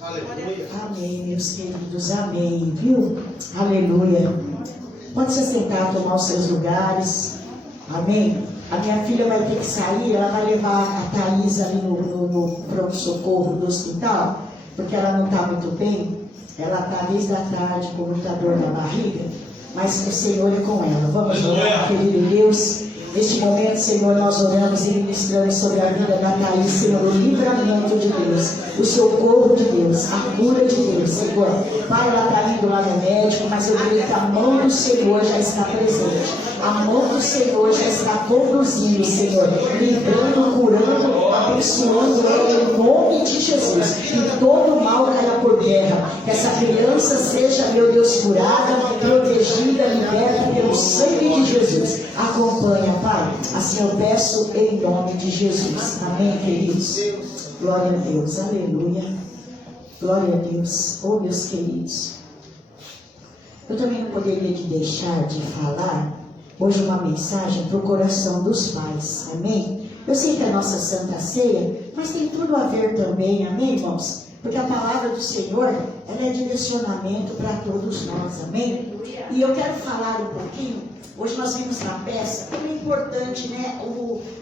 Aleluia. Amém, meus queridos, amém, viu? Aleluia. Pode se assentar, tomar os seus lugares, amém? A minha filha vai ter que sair, ela vai levar a Thaís ali no pronto-socorro do hospital, porque ela não está muito bem, ela está desde a tarde com muita dor na barriga, mas o Senhor é com ela. Vamos orar, querido Deus. Neste momento, Senhor, nós oramos e ministramos sobre a vida da Thaís, Senhor, o livramento de Deus, o socorro de Deus, a cura de Deus, Senhor. Pai, ela está indo lá no médico, mas eu creio que a mão do Senhor já está presente. A mão do Senhor já está conduzindo, Senhor, livrando, curando, abençoando ela em nome de Jesus. Que todo mal caia por terra. Que essa criança seja, meu Deus, curada, protegida, liberta pelo sangue de Jesus. Acompanha, Pai. Assim eu peço em nome de Jesus. Amém, queridos? Glória a Deus. Aleluia. Glória a Deus. Oh, meus queridos. Eu também não poderia deixar de falar hoje uma mensagem para o coração dos pais. Amém? Eu sei que é a nossa Santa Ceia, mas tem tudo a ver também. Amém, irmãos? Porque a palavra do Senhor, ela é direcionamento para todos nós. Amém? E eu quero falar um pouquinho. Hoje nós vimos na peça como é importante, né,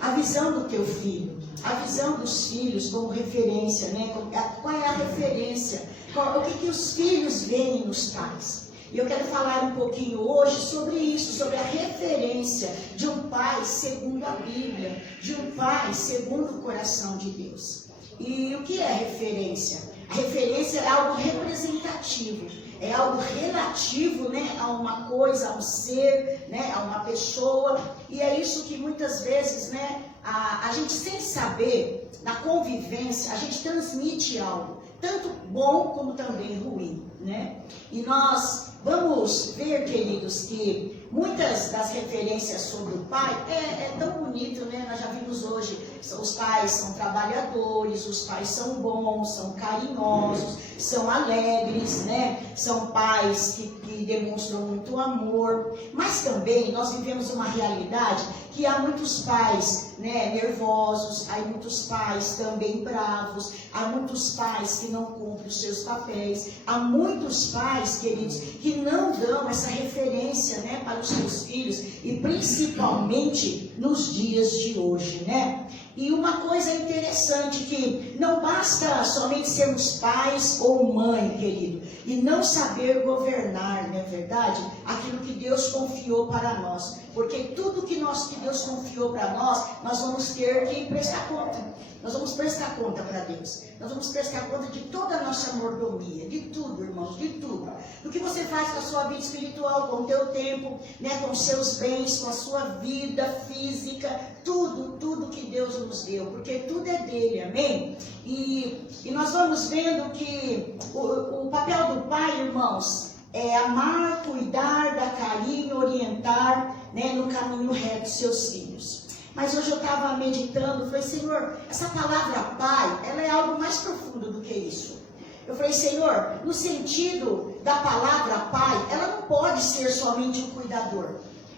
a visão do teu filho, a visão dos filhos como referência, né? Qual é a referência? O que os filhos veem nos pais? E eu quero falar um pouquinho hoje sobre isso, sobre a referência de um pai segundo a Bíblia, de um pai segundo o coração de Deus. E o que é referência? A referência é algo representativo. É algo relativo, né, a uma coisa, a um ser, né, a uma pessoa. E é isso que muitas vezes, né, a gente sem saber, na convivência, a gente transmite algo, tanto bom como também ruim, né? E nós vamos ver, queridos, que muitas das referências sobre o pai é tão bonito, né? Nós já vimos hoje, os pais são trabalhadores, os pais são bons, são carinhosos, são alegres, né? São pais que demonstram muito amor. Mas também nós vivemos uma realidade que há muitos pais, né, nervosos, há muitos pais também bravos, há muitos pais que não cumprem os seus papéis, há muitos pais, queridos, que não dão essa referência, né, para os seus filhos, e principalmente nos dias de hoje, né? E uma coisa interessante, que não basta somente sermos pais ou mãe, querido, e não saber governar, não é verdade? Aquilo que Deus confiou para nós. Porque tudo que Deus confiou para nós vamos ter que prestar conta. Nós vamos prestar conta para Deus. Nós vamos prestar conta de toda a nossa mordomia, de tudo, irmãos, de tudo. Do que você faz com a sua vida espiritual, com o teu tempo, né, com os seus bens, com a sua vida física, tudo que Deus nos deu, porque tudo é dele, amém? E nós vamos vendo que o papel do pai, irmãos, é amar, cuidar, dar carinho, orientar, né, no caminho reto dos seus filhos. Mas hoje eu estava meditando, falei, Senhor, essa palavra pai, ela é algo mais profundo do que isso. Eu falei, Senhor, no sentido da palavra pai, ela não pode ser somente um cuidador.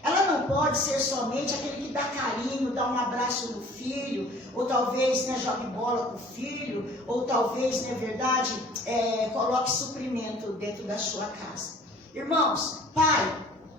Ela não pode ser somente aquele que dá carinho, dá um abraço no filho, ou talvez, né, jogue bola com o filho, ou talvez, na verdade, coloque suprimento dentro da sua casa. Irmãos, pai,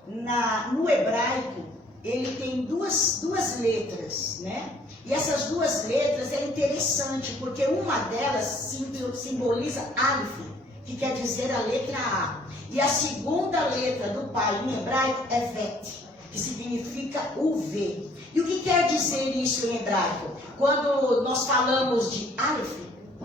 no hebraico, ele tem duas letras, né? E essas duas letras é interessante, porque uma delas simboliza Aleph, que quer dizer a letra A. E a segunda letra do pai em hebraico é Bet, que significa UV. E o que quer dizer isso em hebraico? Quando nós falamos de Aleph,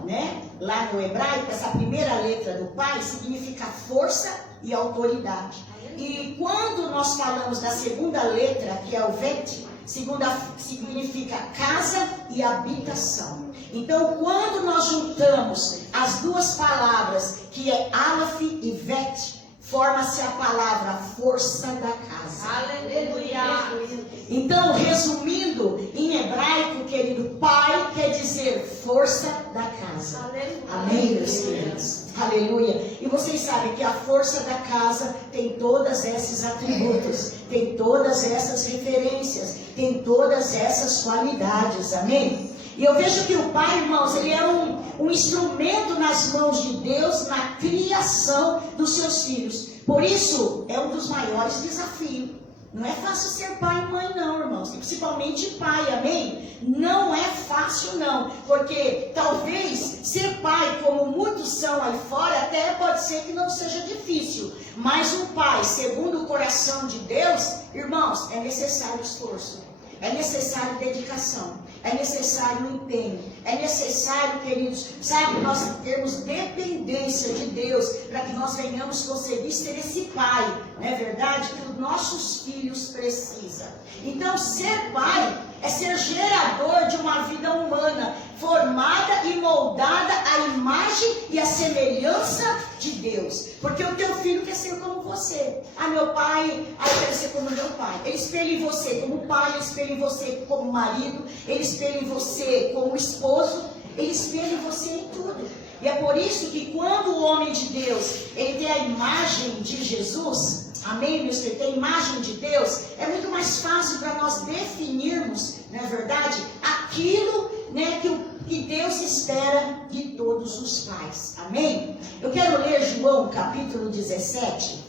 né, lá no hebraico, essa primeira letra do pai significa força e autoridade. E quando nós falamos da segunda letra, que é o Bet, significa casa e habitação. Então, quando nós juntamos as duas palavras, que é Aleph e Bet, forma-se a palavra força da casa. Aleluia! Então, resumindo, em hebraico, querido, pai quer dizer força da casa. Aleluia. Amém, meus queridos? Aleluia. E vocês sabem que a força da casa tem todos esses atributos, tem todas essas referências, tem todas essas qualidades. Amém? E eu vejo que o pai, irmãos, ele é um um instrumento nas mãos de Deus na criação dos seus filhos. Por isso, é um dos maiores desafios. Não é fácil ser pai e mãe não, irmãos. E principalmente pai, amém? Não é fácil não. Porque talvez ser pai, como muitos são aí fora, até pode ser que não seja difícil. Mas um pai, segundo o coração de Deus, irmãos, é necessário esforço. É necessário dedicação, é necessário empenho, é necessário, queridos, sabe, nós termos dependência de Deus para que nós venhamos conseguir ser esse pai, não é verdade? Que os nossos filhos precisam. Então, ser pai é ser gerador de uma vida humana, formada e moldada à imagem e à semelhança de Deus. Porque o teu filho quer ser como você. Ah, meu pai, eu quero ser como meu pai. Ele espelha em você como pai, ele espelha em você como marido, ele espelha em você como esposo, ele espelha em você em tudo. E é por isso que quando o homem de Deus, ele tem a imagem de Jesus, amém, meus queridos, tem a imagem de Deus, é muito mais fácil para nós definirmos, não é verdade, aquilo, né, que Deus espera de todos os pais. Amém? Eu quero ler João capítulo 17.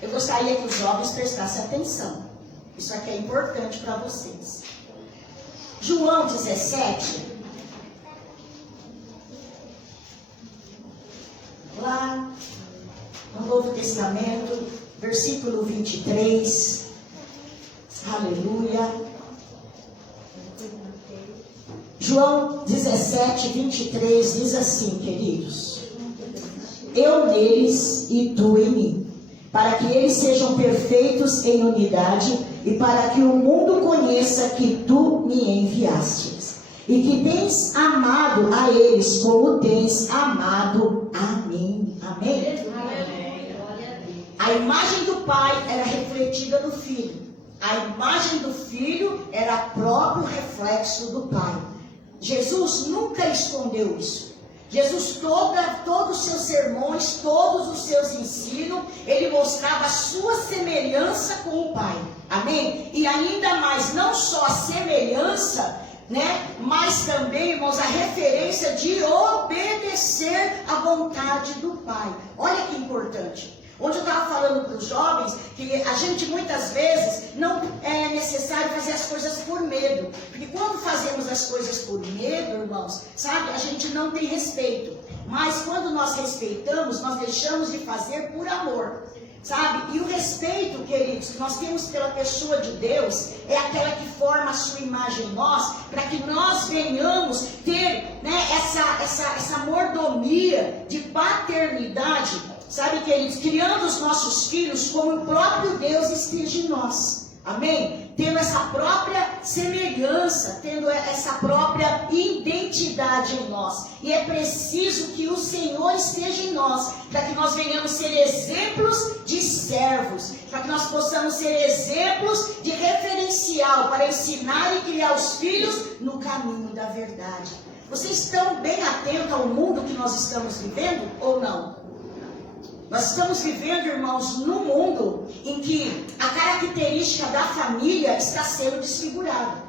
Eu gostaria que os jovens prestassem atenção. Isso aqui é importante para vocês. João 17. Lá no Novo Testamento, versículo 23. Aleluia. João 17, 23 diz assim, queridos: eu neles e tu em mim, para que eles sejam perfeitos em unidade e para que o mundo conheça que tu me enviastes e que tens amado a eles como tens amado a mim. Amém? A imagem do Pai era refletida no Filho. A imagem do Filho era próprio reflexo do Pai. Jesus nunca escondeu isso. Jesus, todos os seus sermões, todos os seus ensinos, ele mostrava a sua semelhança com o Pai. Amém? E ainda mais, não só a semelhança, né? Mas também, irmãos, a referência de obedecer à vontade do Pai. Olha que importante. Onde eu estava falando para os jovens que a gente muitas vezes não é necessário fazer as coisas por medo. Porque quando fazemos as coisas por medo, irmãos, sabe, a gente não tem respeito. Mas quando nós respeitamos, nós deixamos de fazer por amor. Sabe? E o respeito, queridos, que nós temos pela pessoa de Deus é aquela que forma a sua imagem em nós, para que nós venhamos ter, né, essa mordomia de paternidade. Sabe, queridos, criando os nossos filhos como o próprio Deus esteja em nós. Amém? Tendo essa própria semelhança, tendo essa própria identidade em nós. E é preciso que o Senhor esteja em nós, para que nós venhamos ser exemplos de servos, para que nós possamos ser exemplos de referencial, para ensinar e criar os filhos no caminho da verdade. Vocês estão bem atentos ao mundo que nós estamos vivendo ou não? Nós estamos vivendo, irmãos, num mundo em que a característica da família está sendo desfigurada.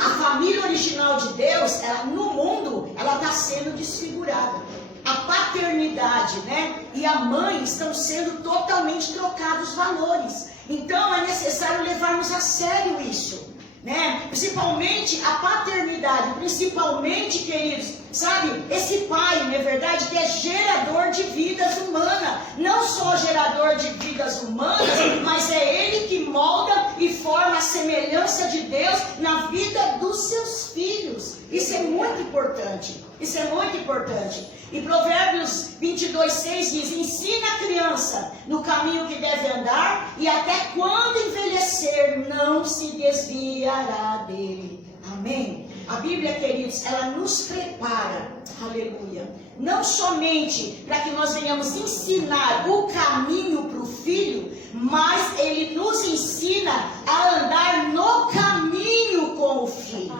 A família original de Deus, no mundo, ela está sendo desfigurada. A paternidade, né, e a mãe estão sendo totalmente trocados os valores. Então é necessário levarmos a sério isso. Né? Principalmente a paternidade, principalmente, queridos, sabe, esse pai, na verdade, que é gerador de vidas humanas, não só gerador de vidas humanas, mas é ele que molda e forma a semelhança de Deus na vida dos seus filhos. Isso é muito importante, isso é muito importante. E Provérbios 22:6 diz: ensina a criança no caminho que deve andar, e até quando envelhecer não se desviará dele. Amém? A Bíblia, queridos, ela nos prepara, aleluia, não somente para que nós venhamos ensinar o caminho para o filho, mas ele nos ensina a andar no caminho com o filho.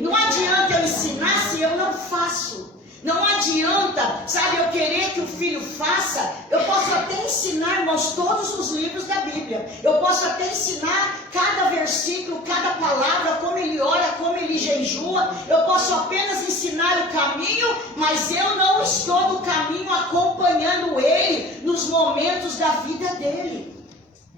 Não adianta eu ensinar se eu não faço. Não adianta adianta, sabe, eu querer que o filho faça. Eu posso até ensinar, irmãos, todos os livros da Bíblia. Eu posso até ensinar cada versículo, cada palavra, como ele ora, como ele jejua. Eu posso apenas ensinar o caminho, mas eu não estou no caminho acompanhando ele nos momentos da vida dele.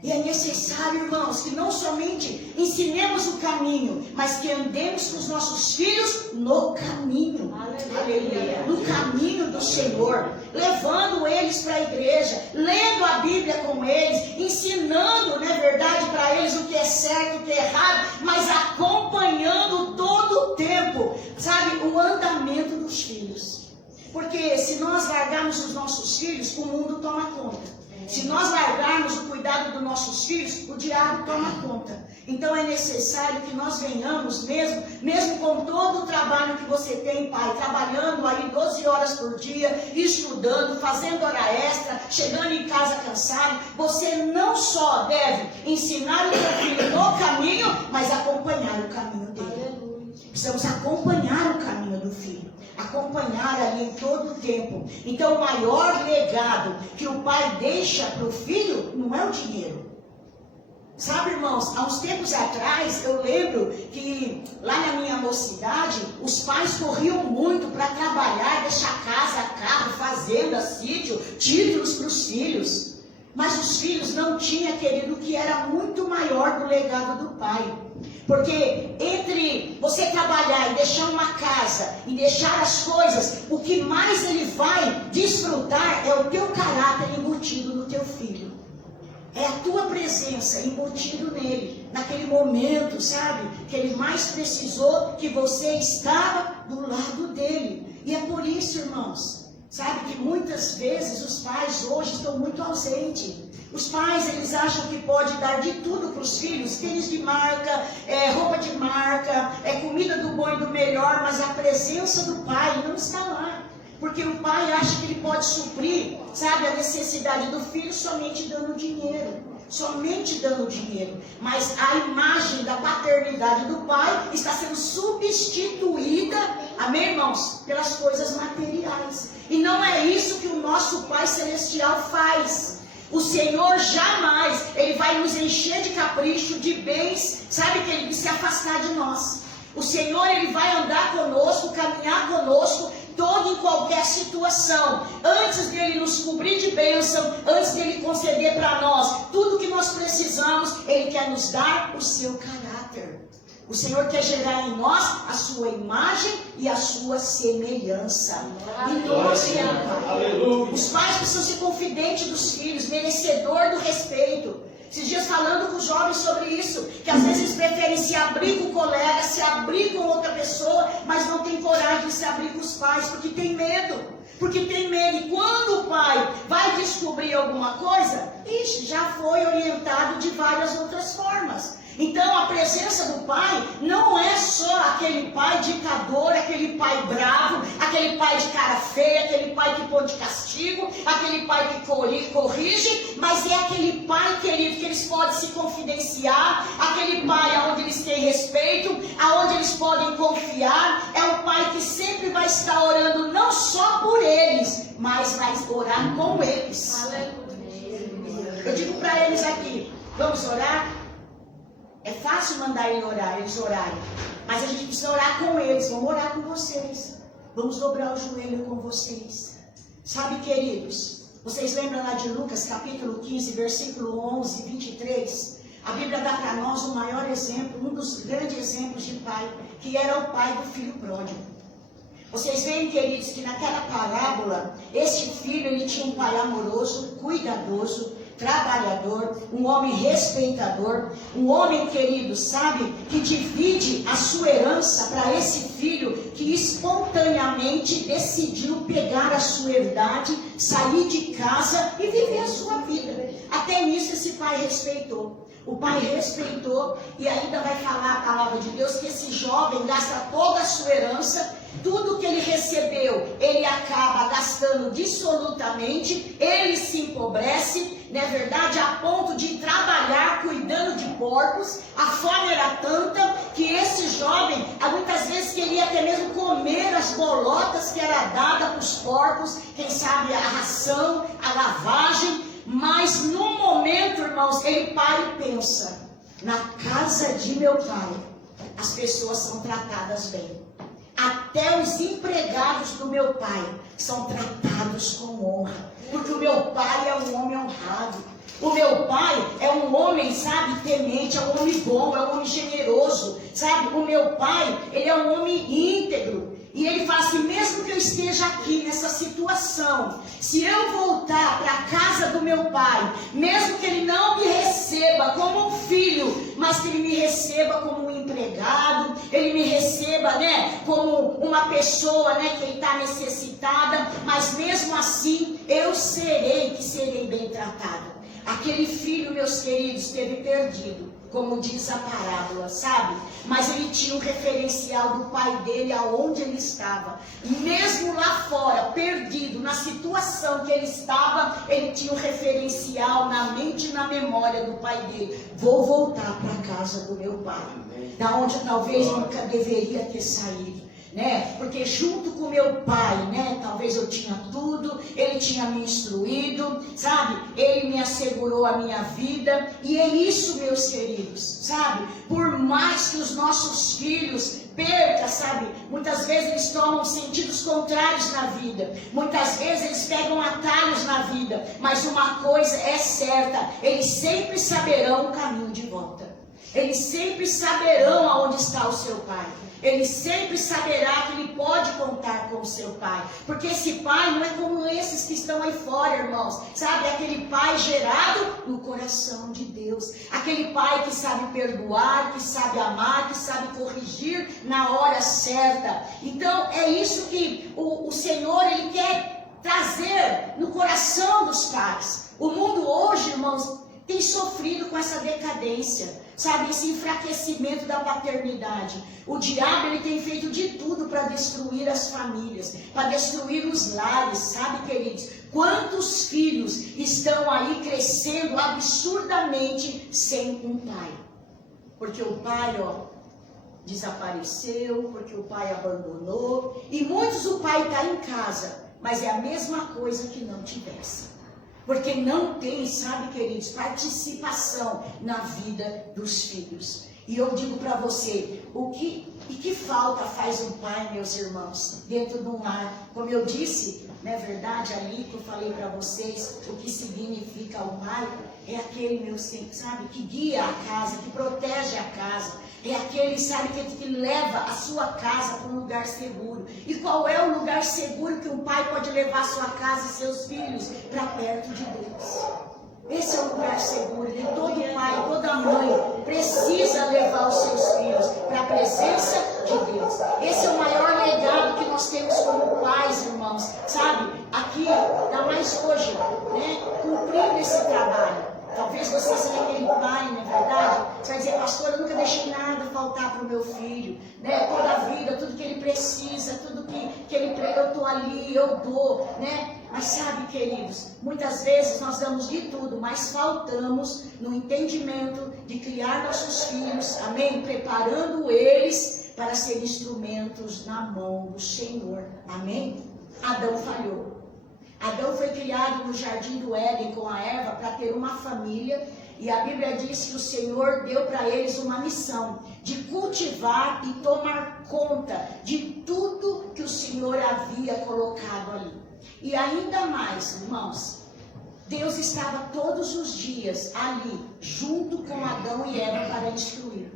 E é necessário, irmãos, que não somente ensinemos o caminho, mas que andemos com os nossos filhos no caminho. Aleluia. No caminho do Senhor, levando eles para a igreja, lendo a Bíblia com eles, ensinando, não é verdade, para eles o que é certo, o que é errado, mas acompanhando todo o tempo, sabe, o andamento dos filhos. Porque se nós largarmos os nossos filhos, o mundo toma conta. Se nós largarmos o cuidado dos nossos filhos, o diabo toma conta. Então é necessário que nós venhamos mesmo com todo o trabalho que você tem, pai, trabalhando aí 12 horas por dia, estudando, fazendo hora extra, chegando em casa cansado, você não só deve ensinar o seu filho no caminho, mas acompanhar o caminho dele. Precisamos acompanhar o caminho do filho. Acompanhar ali em todo o tempo. Então o maior legado que o pai deixa para o filho não é o dinheiro. Sabe, irmãos, há uns tempos atrás eu lembro que lá na minha mocidade os pais corriam muito para trabalhar, deixar casa, carro, fazenda, sítio, títulos para os filhos. Mas os filhos não tinham, querido, o que era muito maior do legado do pai. Porque entre você trabalhar e deixar uma casa e deixar as coisas, o que mais ele vai desfrutar é o teu caráter embutido no teu filho. É a tua presença embutido nele, naquele momento, sabe? Que ele mais precisou, que você estava do lado dele. E é por isso, irmãos, sabe que muitas vezes os pais hoje estão muito ausentes. Os pais, eles acham que pode dar de tudo para os filhos, tênis de marca, roupa de marca, comida do bom e do melhor, mas a presença do pai não está lá. Porque o pai acha que ele pode suprir, sabe, a necessidade do filho somente dando dinheiro. Somente dando dinheiro. Mas a imagem da paternidade do pai está sendo substituída, amém, irmãos, pelas coisas materiais. E não é isso que o nosso Pai Celestial faz. O Senhor jamais, Ele vai nos encher de capricho, de bens, sabe, que Ele se afastar de nós. O Senhor, Ele vai andar conosco, caminhar conosco, toda e qualquer situação. Antes dEle nos cobrir de bênção, antes dEle conceder para nós tudo que nós precisamos, Ele quer nos dar o seu caráter. O Senhor quer gerar em nós a sua imagem e a sua semelhança. Aleluia. Os pais precisam ser confidentes dos filhos, merecedor do respeito. Esses dias falando com os jovens sobre isso, que às vezes eles preferem se abrir com o colega, se abrir com outra pessoa, mas não tem coragem de se abrir com os pais, porque tem medo. Porque tem medo. E quando o pai vai descobrir alguma coisa, já foi orientado de várias outras formas. Então a presença do pai não é só aquele pai ditador, aquele pai bravo, aquele pai de cara feia, aquele pai que põe de castigo, aquele pai que corrige, mas é aquele pai, querido, que eles podem se confidenciar, aquele pai onde eles têm respeito, aonde eles podem confiar. É o pai que sempre vai estar orando não só por eles, mas vai orar com eles. Eu digo para eles aqui, vamos orar? É fácil mandar eles orarem, mas a gente precisa orar com eles. Vamos orar com vocês, vamos dobrar o joelho com vocês. Sabe, queridos, vocês lembram lá de Lucas capítulo 15, versículo 11 e 23? A Bíblia dá para nós o maior exemplo, um dos grandes exemplos de pai, que era o pai do filho pródigo. Vocês veem, queridos, que naquela parábola, este filho, ele tinha um pai amoroso, cuidadoso, trabalhador, um homem respeitador, um homem, querido, sabe, que divide a sua herança para esse filho que espontaneamente decidiu pegar a sua herdade, sair de casa e viver a sua vida. Até nisso esse pai respeitou. O pai respeitou e ainda vai falar a palavra de Deus que esse jovem gasta toda a sua herança, tudo que ele recebeu, ele acaba gastando dissolutamente, ele se empobrece, não é verdade? A ponto de trabalhar cuidando de porcos. A fome era tanta que esse jovem, muitas vezes queria até mesmo comer as bolotas que era dada para os porcos, quem sabe a ração, a lavagem, mas no momento, irmãos, ele para e pensa, na casa de meu pai, as pessoas são tratadas bem. Até os empregados do meu pai são tratados com honra, porque o meu pai é um homem honrado. O meu pai é um homem, sabe, temente, é um homem bom, é um homem generoso, sabe? O meu pai, ele é um homem íntegro. E ele fala assim, mesmo que eu esteja aqui nessa situação, se eu voltar para a casa do meu pai, mesmo que ele não me receba como um filho, mas que ele me receba como um empregado, ele me receba, né, como uma pessoa, né, que ele está necessitada, mas mesmo assim, eu serei bem tratado. Aquele filho, meus queridos, esteve perdido, como diz a parábola, sabe? Mas ele tinha um referencial do pai dele aonde ele estava. Mesmo lá fora, perdido, na situação que ele estava, ele tinha um referencial na mente e na memória do pai dele. Vou voltar para a casa do meu pai, da onde talvez nunca deveria ter saído. Né? Porque junto com meu pai, né? Talvez eu tinha tudo, ele tinha me instruído, sabe? Ele me assegurou a minha vida, e é isso, meus queridos, sabe? Por mais que os nossos filhos percam, sabe? Muitas vezes eles tomam sentidos contrários na vida, muitas vezes eles pegam atalhos na vida, mas uma coisa é certa, eles sempre saberão o caminho de volta, eles sempre saberão aonde está o seu pai. Ele sempre saberá que ele pode contar com o seu pai. Porque esse pai não é como esses que estão aí fora, irmãos. Sabe, aquele pai gerado no coração de Deus. Aquele pai que sabe perdoar, que sabe amar, que sabe corrigir na hora certa. Então, é isso que o Senhor, ele quer trazer no coração dos pais. O mundo hoje, irmãos, tem sofrido com essa decadência, sabe, esse enfraquecimento da paternidade. O diabo, ele tem feito de tudo para destruir as famílias, para destruir os lares, sabe, queridos? Quantos filhos estão aí crescendo absurdamente sem um pai? Porque o pai, desapareceu, porque o pai abandonou, e muitos o pai está em casa, mas é a mesma coisa que não tivesse. Porque não tem, sabe, queridos, participação na vida dos filhos. E eu digo para você, que falta faz um pai, meus irmãos, dentro de um lar? Como eu disse, não é verdade, ali que eu falei para vocês, o que significa o pai, é aquele, meu, sabe, que guia a casa, que protege a casa. É aquele, sabe, que leva a sua casa para um lugar seguro. E qual é o lugar seguro que um pai pode levar a sua casa e seus filhos? Para perto de Deus. Esse é o lugar seguro. E todo pai, toda mãe precisa levar os seus filhos para a presença de Deus. Esse é o maior legado que nós temos como pais, irmãos. Sabe, aqui, ainda mais hoje, né, cumprindo esse trabalho. Talvez você seja aquele pai, não é verdade? Você vai dizer, pastor, eu nunca deixei nada faltar para o meu filho, né? Toda a vida, tudo que ele precisa, tudo que ele prega, eu estou ali, eu dou, né? Mas sabe, queridos, muitas vezes nós damos de tudo, mas faltamos no entendimento de criar nossos filhos, amém? Preparando eles para serem instrumentos na mão do Senhor, amém? Adão falhou. Adão foi criado no jardim do Éden com a Eva para ter uma família, e a Bíblia diz que o Senhor deu para eles uma missão de cultivar e tomar conta de tudo que o Senhor havia colocado ali. E ainda mais, irmãos, Deus estava todos os dias ali, junto com Adão e Eva para instruir.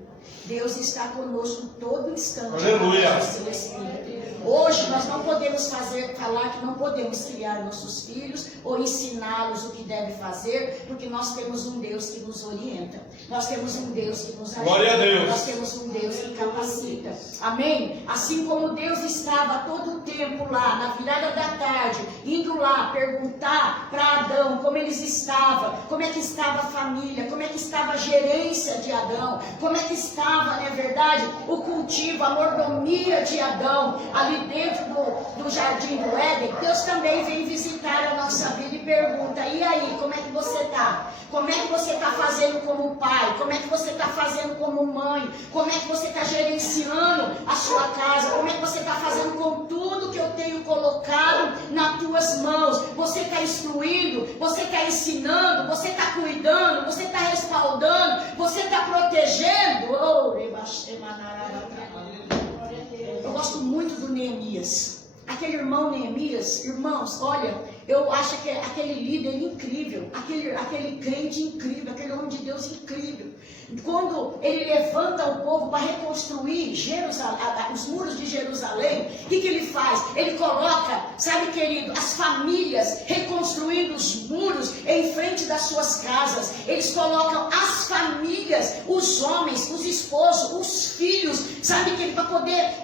Deus está conosco todo instante. Aleluia. Seu Espírito. Hoje nós não podemos falar que não podemos criar nossos filhos ou ensiná-los o que deve fazer, porque nós temos um Deus que nos orienta. Nós temos um Deus que nos ajuda. Glória a Deus. Nós temos um Deus que capacita. Amém? Assim como Deus estava todo o tempo lá, na virada da tarde, indo lá perguntar para Adão como eles estavam, como é que estava a família, como é que estava a gerência de Adão, como é que estava, não é verdade, o cultivo, a mordomia de Adão, ali dentro do jardim do Éden. Deus também vem visitar a nossa vida e pergunta, e aí, como é que você está? Como é que você está fazendo como pai? Como é que você está fazendo como mãe? Como é que você está gerenciando a sua casa? Como é que você está fazendo com tudo que eu tenho colocado reconstruindo, você está ensinando, você está cuidando, você está respaldando, você está protegendo. Eu gosto muito do Neemias. Aquele irmão Neemias, irmãos, olha, eu acho que aquele líder incrível, aquele crente incrível, aquele homem de Deus incrível. Quando ele levanta o povo para reconstruir os muros de Jerusalém, o que ele faz? Ele coloca, sabe, querido, as famílias reconstruindo os muros em frente das suas casas. Eles colocam as famílias, os homens, os esposos, os filhos, sabe, querido, para poder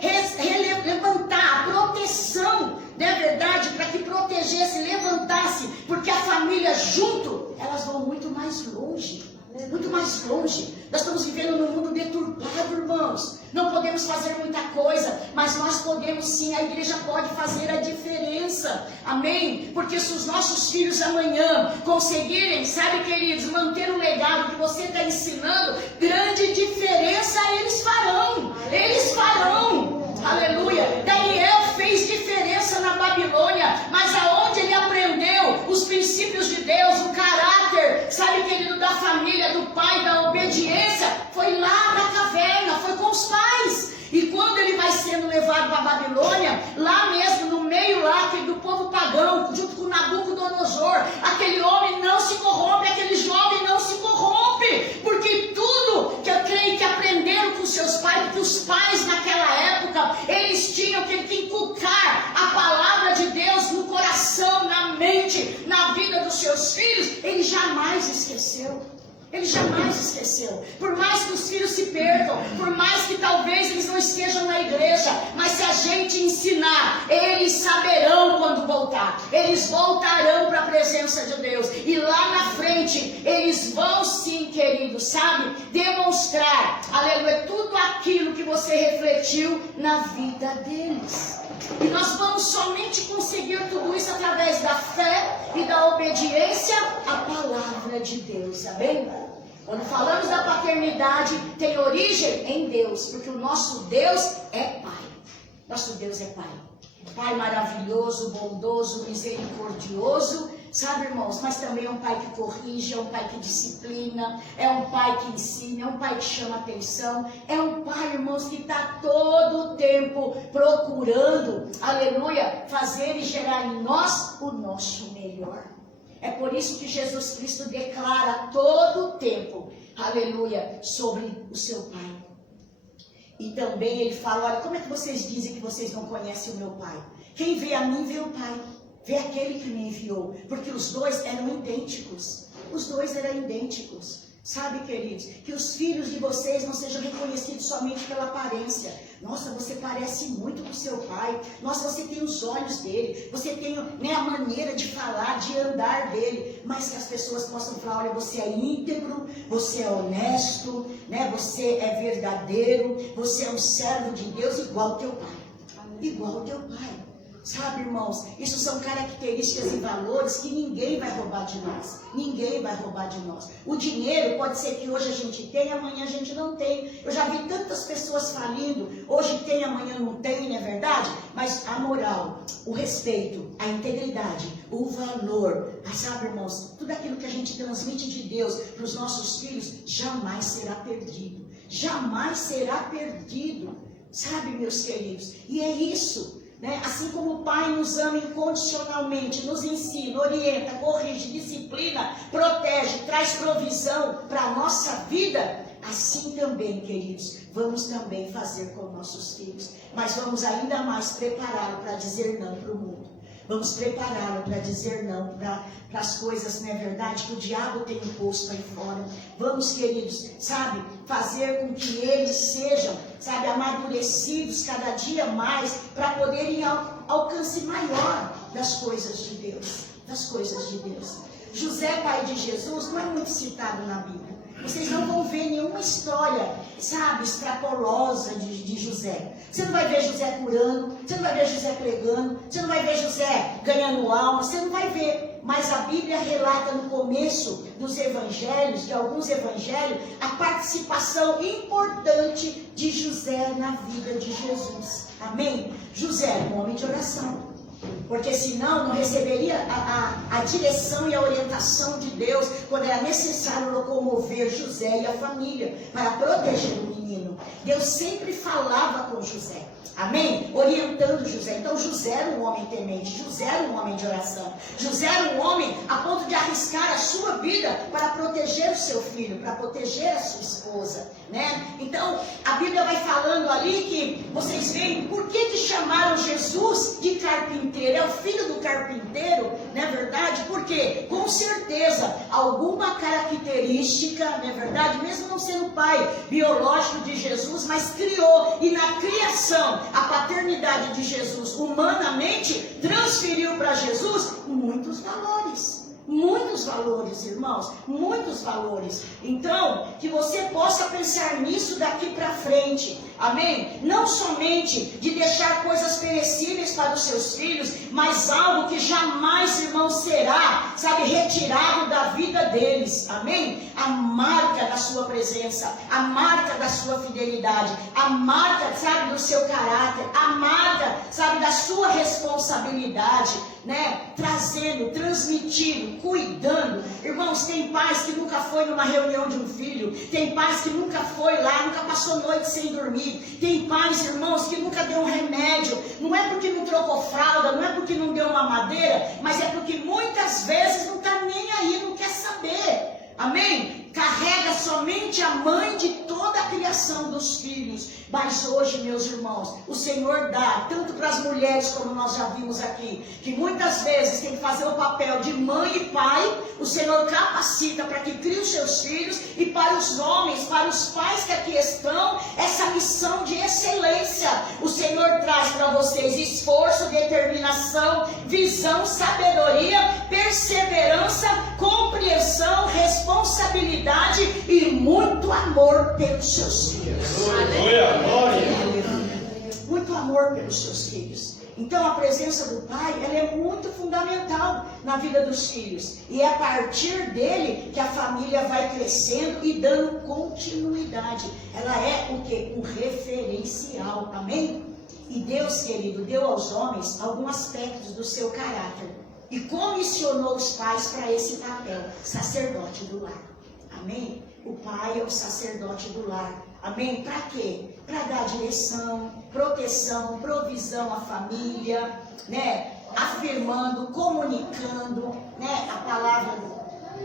levantar a proteção, não é verdade? Para que protegesse, levantasse, porque a família junto, elas vão muito mais longe. Muito mais longe. Nós estamos vivendo num mundo deturpado, irmãos. Não podemos fazer muita coisa, mas nós podemos sim, a igreja pode fazer a diferença. Amém? Porque se os nossos filhos amanhã conseguirem, sabe, queridos, manter o legado que você está ensinando, grande diferença eles farão. Eles farão. Aleluia. Daniel fez diferença na Babilônia, mas aonde ele aprendeu os princípios de Deus, o caráter, sabe, querido, da família, do pai, da obediência, foi lá na caverna, foi com os pais. E quando ele vai sendo levado para a Babilônia, lá mesmo, no meio lá do povo pagão, junto com Nabucodonosor, aquele homem não se corrompe, aquele jovem não se corrompe, porque tudo que eu creio que aprenderam com seus pais, porque os pais naquela época, eles tinham que inculcar a palavra de Deus no coração, na mente, na vida dos seus filhos, ele jamais esqueceu. Ele jamais esqueceu. Por mais que os filhos se percam, por mais que talvez eles não estejam na igreja, mas se a gente ensinar, eles saberão quando voltar. Eles voltarão para a presença de Deus. E lá na frente, eles vão sim, querido, sabe? Demonstrar, aleluia, tudo aquilo que você refletiu na vida deles. E nós vamos somente conseguir tudo isso através da fé e da obediência à palavra de Deus, amém? Quando falamos da paternidade, tem origem em Deus, porque o nosso Deus é Pai. Nosso Deus é Pai. Pai maravilhoso, bondoso, misericordioso, sabe, irmãos? Mas também é um Pai que corrige, é um Pai que disciplina, é um Pai que ensina, é um Pai que chama atenção, é um Pai, irmãos, que está todo o tempo procurando, aleluia, fazer e gerar em nós o nosso melhor. É por isso que Jesus Cristo declara todo o tempo, aleluia, sobre o seu Pai. E também ele fala, olha, como é que vocês dizem que vocês não conhecem o meu Pai? Quem vê a mim vê o Pai, vê aquele que me enviou, porque os dois eram idênticos. Os dois eram idênticos. Sabe, queridos, que os filhos de vocês não sejam reconhecidos somente pela aparência. Nossa, você parece muito com seu pai. Nossa, você tem os olhos dele. Você tem, né, a maneira de falar, de andar dele. Mas que as pessoas possam falar, olha, você é íntegro, você é honesto, né? Você é verdadeiro, você é um servo de Deus igual ao teu pai. Igual ao teu pai. Sabe, irmãos, isso são características e valores que ninguém vai roubar de nós. Ninguém vai roubar de nós. O dinheiro pode ser que hoje a gente tenha, amanhã a gente não tem. Eu já vi tantas pessoas falindo, hoje tem, amanhã não tem, não é verdade? Mas a moral, o respeito, a integridade, o valor, sabe, irmãos, tudo aquilo que a gente transmite de Deus para os nossos filhos, jamais será perdido. Jamais será perdido. Sabe, meus queridos? E é isso. Né? Assim como o Pai nos ama incondicionalmente, nos ensina, orienta, corrige, disciplina, protege, traz provisão para a nossa vida, assim também, queridos, vamos também fazer com nossos filhos. Mas vamos ainda mais prepará-lo para dizer não para o mundo. Vamos prepará-lo para dizer não para as coisas, não é verdade, que o diabo tem imposto aí fora. Vamos, queridos, sabe, fazer com que eles sejam, sabe, amadurecidos cada dia mais para poderem alcance maior das coisas de Deus. Das coisas de Deus. José, pai de Jesus, não é muito citado na Bíblia. Vocês não vão ver nenhuma história, sabe, extrapolosa de José. Você não vai ver José curando, você não vai ver José pregando, você não vai ver José ganhando alma, você não vai ver. Mas a Bíblia relata no começo dos evangelhos, de alguns evangelhos, a participação importante de José na vida de Jesus. Amém? José, um homem de oração. porque senão não receberia a direção e a orientação de Deus quando era necessário locomover José e a família para proteger o menino. Deus sempre falava com José. Amém? Orientando José. Então José era um homem temente, José era um homem de oração, José era um homem a ponto de arriscar a sua vida para proteger o seu filho, para proteger a sua esposa, né? Então a Bíblia vai falando ali que vocês veem por que chamaram Jesus de carpinteiro, é o filho do carpinteiro, não é verdade? Porque com certeza alguma característica, não é verdade? Mesmo não sendo pai biológico de Jesus, mas criou, e na criação a paternidade de Jesus humanamente transferiu para Jesus muitos valores. Muitos valores, irmãos, muitos valores. Então, que você possa pensar nisso daqui para frente, amém? Não somente de deixar coisas perecíveis para os seus filhos, mas algo que jamais, irmão, será, sabe, retirado da vida deles, amém? A marca da sua presença, a marca da sua fidelidade, a marca, sabe, do seu caráter, a marca, sabe, da sua responsabilidade, né? Trazendo, transmitindo, cuidando. Irmãos, tem pais que nunca foi numa reunião de um filho, tem pais que nunca foi lá, nunca passou noite sem dormir, tem pais, irmãos, que nunca deu um remédio, não é porque não trocou fralda, não é porque não deu uma madeira, mas é porque muitas vezes não está nem aí, não quer saber, amém? Carrega somente a mãe de toda a criação dos filhos. Mas hoje, meus irmãos, o Senhor dá, tanto para as mulheres, como nós já vimos aqui, que muitas vezes tem que fazer o papel de mãe e pai. O Senhor capacita para que crie os seus filhos, e para os homens, para os pais que aqui estão, essa missão de excelência. O Senhor traz para vocês esforço, determinação, visão, sabedoria, perseverança, compreensão, responsabilidade e muito amor pelos seus filhos. Aleluia. Muito amor pelos seus filhos. Então a presença do pai, ela é muito fundamental na vida dos filhos. E é a partir dele que a família vai crescendo e dando continuidade. Ela é o quê? Um referencial. Amém? E Deus, querido, deu aos homens alguns aspectos do seu caráter. E comissionou os pais para esse papel, sacerdote do lar. Amém? O pai é o sacerdote do lar. Amém? Para quê? Para dar direção, proteção, provisão à família, né? Afirmando, comunicando, né? A palavra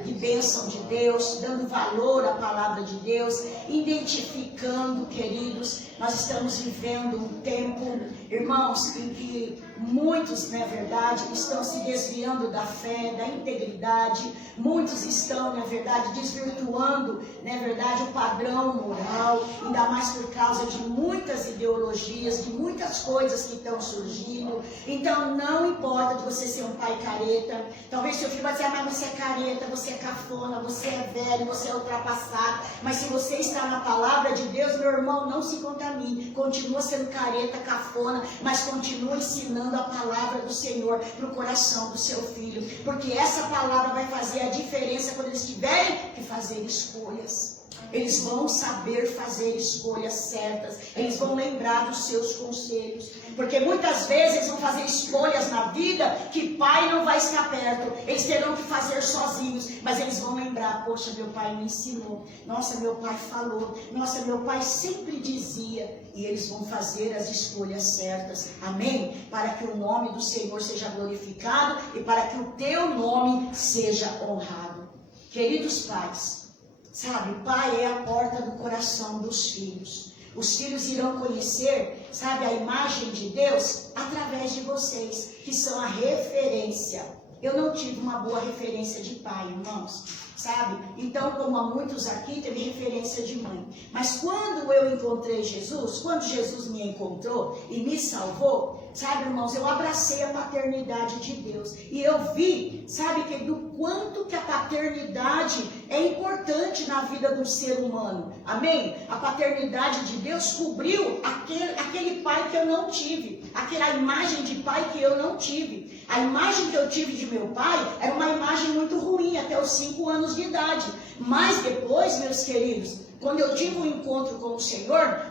de bênção de Deus, dando valor à palavra de Deus, identificando, queridos, nós estamos vivendo um tempo, irmãos, em que muitos, na verdade, estão se desviando da fé, da integridade, muitos estão, na verdade, desvirtuando, na verdade, o padrão moral, ainda mais por causa de muitas ideologias, de muitas coisas que estão surgindo. Então, não importa de você ser um pai careta, talvez seu filho vai dizer, mas você é careta, você é cafona, você é velho, você é ultrapassado, mas se você está na palavra de Deus, meu irmão, não se contamine, continua sendo careta, cafona, mas continua ensinando a palavra do Senhor para o coração do seu filho, porque essa palavra vai fazer a diferença quando eles tiverem que fazer escolhas. Eles vão saber fazer escolhas certas, eles vão lembrar dos seus conselhos, porque muitas vezes eles vão fazer escolhas na vida que pai não vai estar perto, eles terão que fazer sozinhos, mas eles vão lembrar, poxa, meu pai me ensinou, nossa, meu pai falou, nossa, meu pai sempre dizia, e eles vão fazer as escolhas certas, amém? Para que o nome do Senhor seja glorificado e para que o teu nome seja honrado. Queridos pais, sabe, o pai é a porta do coração dos filhos. Os filhos irão conhecer, sabe, a imagem de Deus através de vocês, que são a referência. Eu não tive uma boa referência de pai, irmãos, sabe? Então, como há muitos aqui, teve referência de mãe. Mas quando eu encontrei Jesus, quando Jesus me encontrou e me salvou, sabe, irmãos, eu abracei a paternidade de Deus. E eu vi, sabe, que do quanto que a paternidade é importante na vida do ser humano. Amém? A paternidade de Deus cobriu aquele pai que eu não tive. Aquela imagem de pai que eu não tive. A imagem que eu tive de meu pai era uma imagem muito ruim até os 5 anos de idade. Mas depois, meus queridos, Quando eu tive um encontro com o Senhor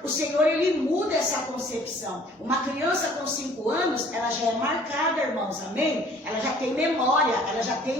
ele muda essa concepção. Uma criança com 5 anos, ela já é marcada, irmãos, amém? Ela já tem memória, ela já tem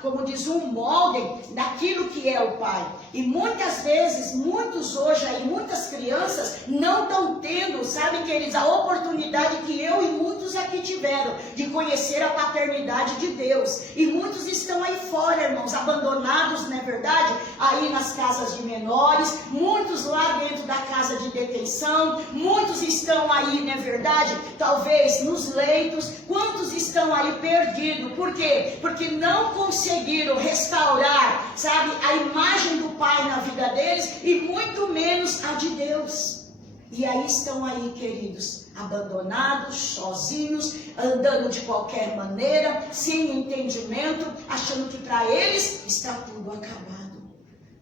como diz, um molde daquilo que é o pai. E muitas vezes, muitas crianças não estão tendo, sabem, queridos, a oportunidade que eu e muitos aqui tiveram de conhecer a paternidade de Deus. E muitos estão aí fora, irmãos, abandonados, não é verdade? Aí nas casas de menores, muitos lá dentro da casa de detenção, muitos estão aí, não é verdade? Talvez nos leitos. Quantos estão aí perdidos? Por quê? Porque não conseguiram restaurar, sabe, a imagem do Pai na vida deles e muito menos a de Deus. E aí estão aí, queridos, abandonados, sozinhos, andando de qualquer maneira, sem entendimento, achando que para eles está tudo acabado.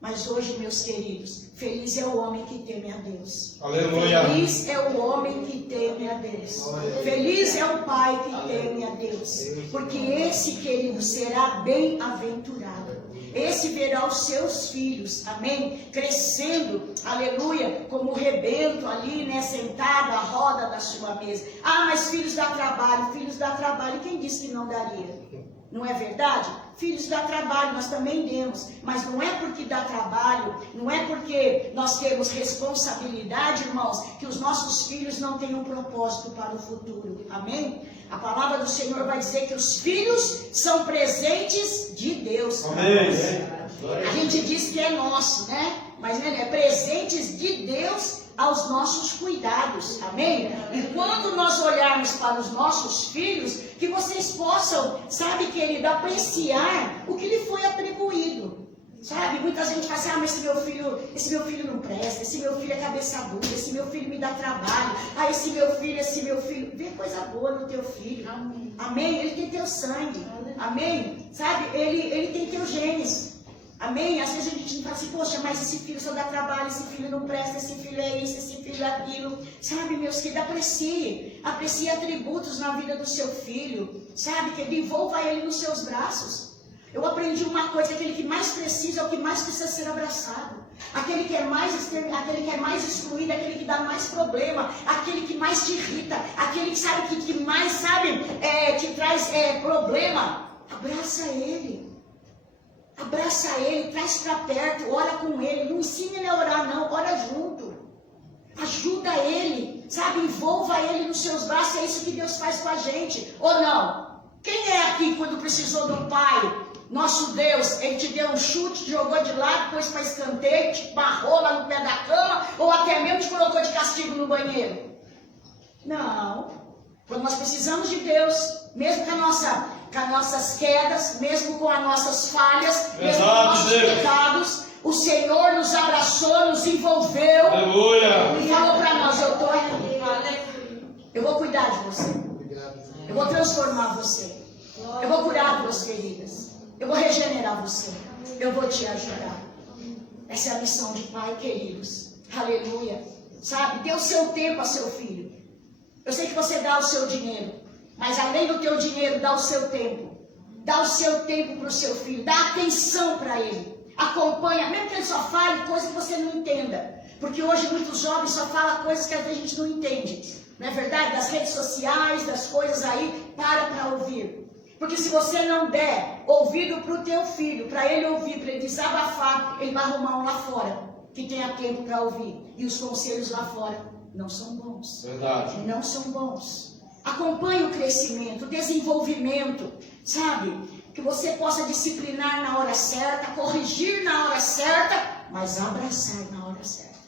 Mas hoje, meus queridos, feliz é o homem que teme a Deus. Aleluia. Feliz é o homem que teme a Deus. Feliz é o pai que teme a Deus. Porque esse, querido, será bem-aventurado. Esse verá os seus filhos, amém? Crescendo, aleluia, como rebento ali, né? Sentado à roda da sua mesa. Ah, mas filhos dá trabalho. Quem disse que não daria? Não é verdade? Filhos dá trabalho, nós também demos. Mas não é porque dá trabalho, não é porque nós temos responsabilidade, irmãos, que os nossos filhos não têm um propósito para o futuro. Amém? A palavra do Senhor vai dizer que os filhos são presentes de Deus. Amém. A gente diz que é nosso, né? Mas é presentes de Deus aos nossos cuidados, amém? E quando nós olharmos para os nossos filhos, que vocês possam, sabe, querido, apreciar o que lhe foi atribuído. Sabe, muita gente fala assim, mas esse meu filho não presta, esse meu filho é cabeça dura, esse meu filho me dá trabalho, esse meu filho, vê coisa boa no teu filho, amém? Ele tem teu sangue, amém? Sabe, ele tem teu genes. Amém? Às vezes a gente fala assim, poxa, mas esse filho só dá trabalho, esse filho não presta, esse filho é isso, esse filho é aquilo. Sabe, meus queridos, aprecie atributos na vida do seu filho. Sabe, que envolva ele nos seus braços. Eu aprendi uma coisa, que aquele que mais precisa é o que mais precisa ser abraçado. Aquele que é mais excluído, aquele que dá mais problema, aquele que mais te irrita, aquele que sabe que mais te traz problema. Abraça ele. Abraça ele, traz para perto, ora com ele. Não ensina ele a orar, não, ora junto. Ajuda ele, sabe? Envolva ele nos seus braços. É isso que Deus faz com a gente, ou não? Quem é aqui quando precisou do Pai? Nosso Deus, Ele te deu um chute, te jogou de lado, pôs para escanteio, te barrou lá no pé da cama, ou até mesmo te colocou de castigo no banheiro? Não. Quando nós precisamos de Deus, mesmo com as nossas quedas, mesmo com as nossas falhas, mesmo com os nossos pecados, o Senhor nos abraçou, nos envolveu. Aleluia. E falou para nós, eu estou aqui. Eu vou cuidar de você. Eu vou transformar você. Eu vou curar tuas feridas. Eu vou regenerar você. Eu vou te ajudar. Essa é a missão de pai, queridos. Aleluia. Sabe, dê o seu tempo a seu filho. Eu sei que você dá o seu dinheiro. Mas além do teu dinheiro, dá o seu tempo. Dá o seu tempo para o seu filho. Dá atenção para ele. Acompanha, mesmo que ele só fale coisas que você não entenda. Porque hoje muitos jovens só falam coisas que às vezes a gente não entende. Não é verdade? Das redes sociais, das coisas aí, para ouvir. Porque se você não der ouvido para o teu filho, para ele ouvir, para ele desabafar, ele vai arrumar um lá fora, que tenha tempo para ouvir. E os conselhos lá fora não são bons. Verdade. Não são bons. Acompanhe o crescimento, o desenvolvimento, sabe? Que você possa disciplinar na hora certa, corrigir na hora certa, mas abraçar na hora certa.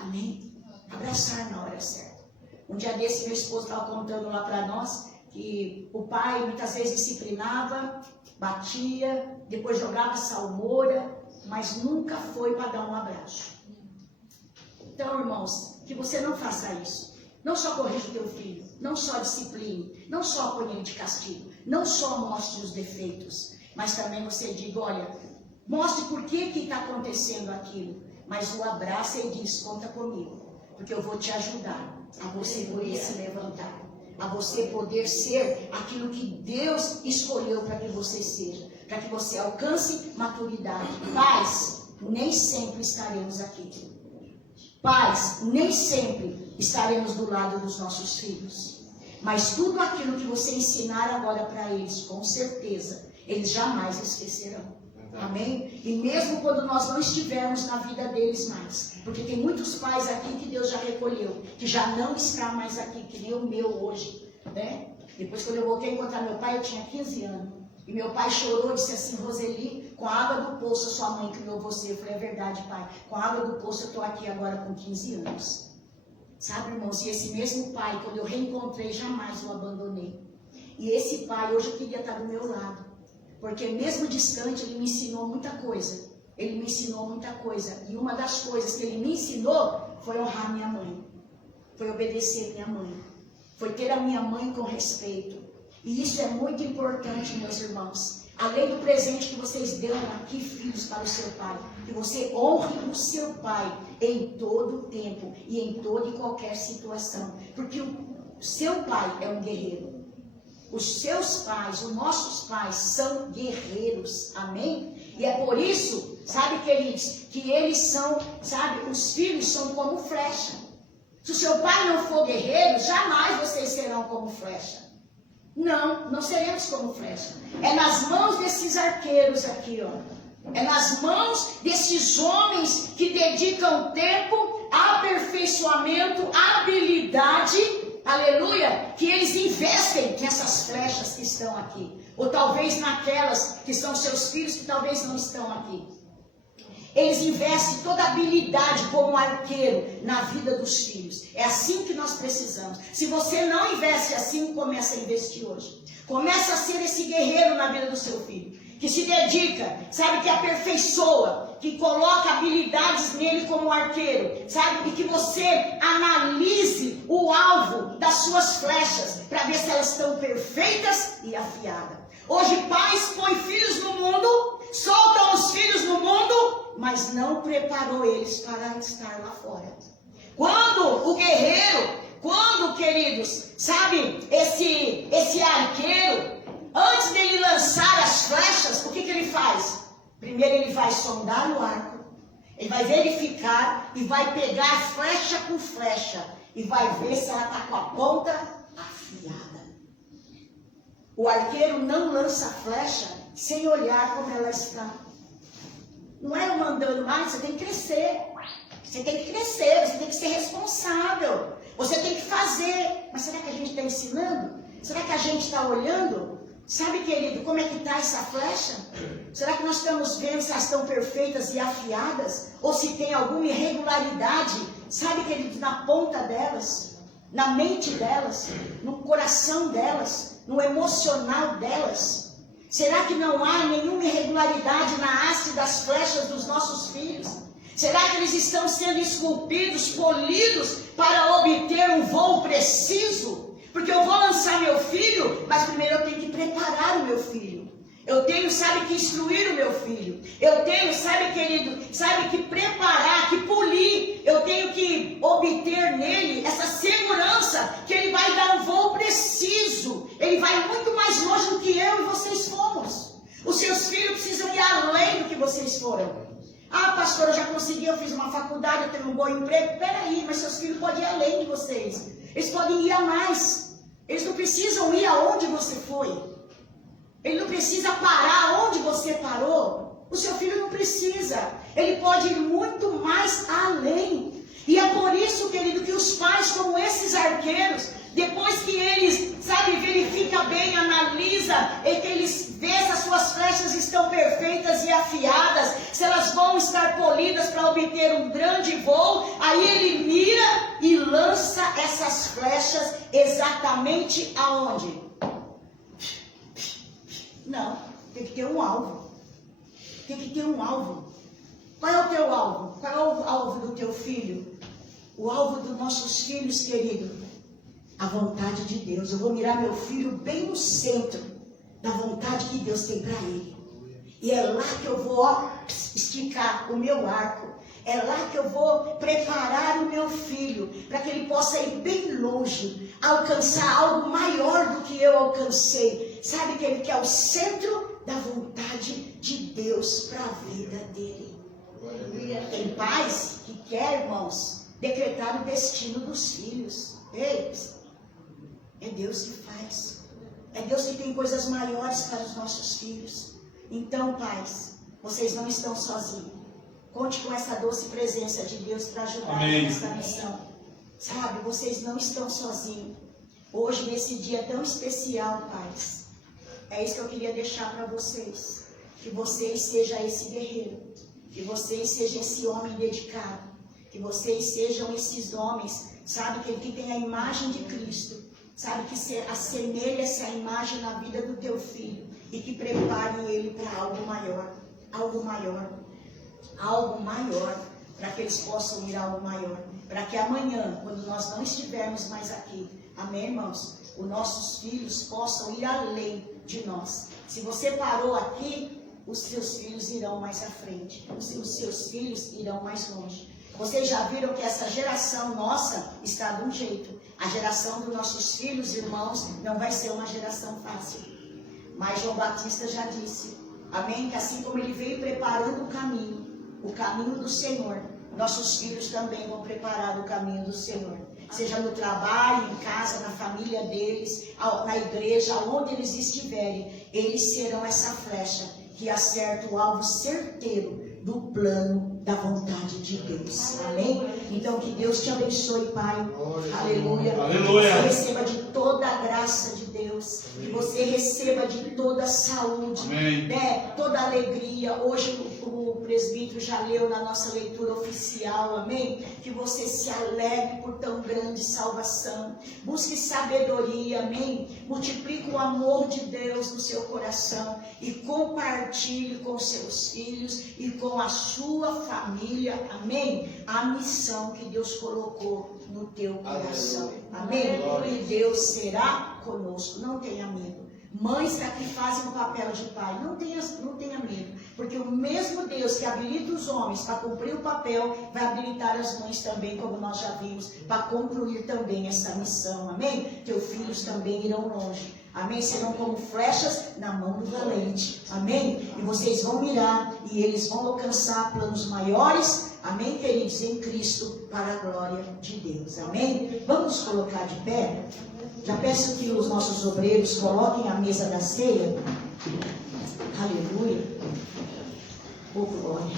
Amém? Abraçar na hora certa. Um dia desse, meu esposo estava contando lá para nós que o pai muitas vezes disciplinava, batia, depois jogava salmoura, mas nunca foi para dar um abraço. Então, irmãos, que você não faça isso. Não só corrija o teu filho, não só discipline, não só ponha ele de castigo, não só mostre os defeitos, mas também você diga, olha, mostre por que está acontecendo aquilo, mas o abraça e diz, conta comigo, porque eu vou te ajudar a você poder se levantar, a você poder ser aquilo que Deus escolheu para que você seja, para que você alcance maturidade. Pais, nem sempre estaremos aqui. Pais, nem sempre estaremos do lado dos nossos filhos. Mas tudo aquilo que você ensinar agora para eles, com certeza, eles jamais esquecerão. Amém? E mesmo quando nós não estivermos na vida deles mais, porque tem muitos pais aqui que Deus já recolheu, que já não está mais aqui, que nem o meu hoje, né? Depois, quando eu voltei a encontrar meu pai, eu tinha 15 anos. E meu pai chorou e disse assim: Roseli, com a água do poço, a sua mãe criou você. Eu falei: é verdade, pai. Com a água do poço, eu estou aqui agora com 15 anos. Sabe, irmãos? E esse mesmo pai, quando eu reencontrei, jamais o abandonei. E esse pai, hoje eu queria estar do meu lado. Porque mesmo distante, ele me ensinou muita coisa. Ele me ensinou muita coisa. E uma das coisas que ele me ensinou foi honrar minha mãe. Foi obedecer minha mãe. Foi ter a minha mãe com respeito. E isso é muito importante, meus irmãos. Além do presente que vocês dão aqui, filhos, para o seu pai, que você honre o seu pai em todo o tempo e em toda e qualquer situação. Porque o seu pai é um guerreiro. Os seus pais, os nossos pais, são guerreiros. Amém? E é por isso, sabe, queridos, que eles são, sabe, os filhos são como flecha. Se o seu pai não for guerreiro, jamais vocês serão como flecha. Não seremos como flecha. É nas mãos desses arqueiros aqui, ó. É nas mãos desses homens que dedicam tempo, aperfeiçoamento, habilidade, aleluia, que eles investem nessas flechas que estão aqui. Ou talvez naquelas que são seus filhos que talvez não estão aqui. Eles investem toda a habilidade como arqueiro na vida dos filhos. É assim que nós precisamos. Se você não investe assim, começa a investir hoje. Começa a ser esse guerreiro na vida do seu filho. Que se dedica, sabe, que aperfeiçoa, que coloca habilidades nele como arqueiro, sabe, e que você analise o alvo das suas flechas, para ver se elas estão perfeitas e afiadas. Hoje pais põem filhos no mundo, soltam os filhos no mundo, mas não preparou eles para estar lá fora. Quando o guerreiro, queridos, sabe, esse arqueiro, antes dele lançar as flechas, o que ele faz? Primeiro ele vai sondar o arco, ele vai verificar e vai pegar flecha por flecha e vai ver se ela está com a ponta afiada. O arqueiro não lança a flecha sem olhar como ela está. Não é eu mandando mais, você tem que crescer. Você tem que crescer, você tem que ser responsável. Você tem que fazer. Mas será que a gente está ensinando? Será que a gente está olhando? Sabe, querido, como é que está essa flecha? Será que nós estamos vendo se elas estão perfeitas e afiadas? Ou se tem alguma irregularidade, sabe, querido, na ponta delas, na mente delas, no coração delas, no emocional delas? Será que não há nenhuma irregularidade na haste das flechas dos nossos filhos? Será que eles estão sendo esculpidos, polidos, para obter um voo preciso? Porque eu vou lançar meu filho, mas primeiro eu tenho que preparar o meu filho. Eu tenho, sabe, que instruir o meu filho. Eu tenho, sabe, querido, sabe, que preparar, que polir. Eu tenho que obter nele essa segurança que ele vai dar um voo preciso. Ele vai muito mais longe do que eu e vocês fomos. Os seus filhos precisam ir além do que vocês foram. Ah, pastor, eu já consegui, eu fiz uma faculdade, eu tenho um bom emprego. Peraí, mas seus filhos podem ir além de vocês. Eles podem ir a mais. Eles não precisam ir aonde você foi. Ele não precisa parar onde você parou. O seu filho não precisa. Ele pode ir muito mais além. E é por isso, querido, que os pais, como esses arqueiros, depois que eles, sabe, verifica bem, analisa, e que eles vê se as suas flechas estão perfeitas e afiadas, se elas vão estar polidas para obter um grande voo, aí ele mira e lança essas flechas exatamente aonde? Não, tem que ter um alvo. Tem que ter um alvo. Qual é o teu alvo? Qual é o alvo do teu filho? O alvo dos nossos filhos, querido, a vontade de Deus. Eu vou mirar meu filho bem no centro da vontade que Deus tem para ele. E é lá que eu vou esticar o meu arco. É lá que eu vou preparar o meu filho para que ele possa ir bem longe, alcançar algo maior do que eu alcancei. Sabe que ele quer o centro da vontade de Deus para a vida dele. Tem pais que querem, irmãos, decretar o destino dos filhos. Ei, é Deus que faz. É Deus que tem coisas maiores para os nossos filhos. Então, pais, vocês não estão sozinhos. Conte com essa doce presença de Deus para ajudar nessa missão. Sabe, vocês não estão sozinhos. Hoje, nesse dia tão especial, pais, é isso que eu queria deixar para vocês. Que vocês sejam esse guerreiro. Que vocês sejam esse homem dedicado. Que vocês sejam esses homens, sabe, que tem a imagem de Cristo. Sabe, que se assemelha essa imagem na vida do teu filho. E que prepare ele para algo maior. Algo maior. Algo maior. Para que eles possam ir a algo maior. Para que amanhã, quando nós não estivermos mais aqui, amém, irmãos? Os nossos filhos possam ir além de nós. Se você parou aqui, os seus filhos irão mais à frente. Os seus filhos irão mais longe. Vocês já viram que essa geração nossa está de um jeito. A geração dos nossos filhos, irmãos, não vai ser uma geração fácil. Mas João Batista já disse, amém? Que assim como ele veio preparando o caminho do Senhor, nossos filhos também vão preparar o caminho do Senhor. Seja no trabalho, em casa, na família deles, na igreja, onde eles estiverem, eles serão essa flecha que acerta o alvo certeiro do plano da vontade de Deus. Amém? Então que Deus te abençoe, Pai. Aleluia. Aleluia. Que você receba de toda a graça de Deus. Que você receba de toda a saúde. Né? Toda a alegria. Hoje o presbítero já leu na nossa leitura oficial. Amém? Que você se alegre por tão grande salvação. Busque sabedoria. Amém? Multiplique o amor de Deus no seu coração. E compartilhe com seus filhos e com a sua família, amém? A missão que Deus colocou no teu coração, amém? E Deus será conosco, não tenha medo. Mães que fazem o papel de pai, não tenha medo, porque o mesmo Deus que habilita os homens para cumprir o papel, vai habilitar as mães também, como nós já vimos, para concluir também essa missão, amém? Teus filhos também irão longe. Amém? Serão como flechas na mão do valente. Amém? E vocês vão mirar e eles vão alcançar planos maiores. Amém, queridos? Em Cristo, para a glória de Deus. Amém? Vamos colocar de pé. Já peço que os nossos obreiros coloquem a mesa da ceia. Aleluia. Oh, glória.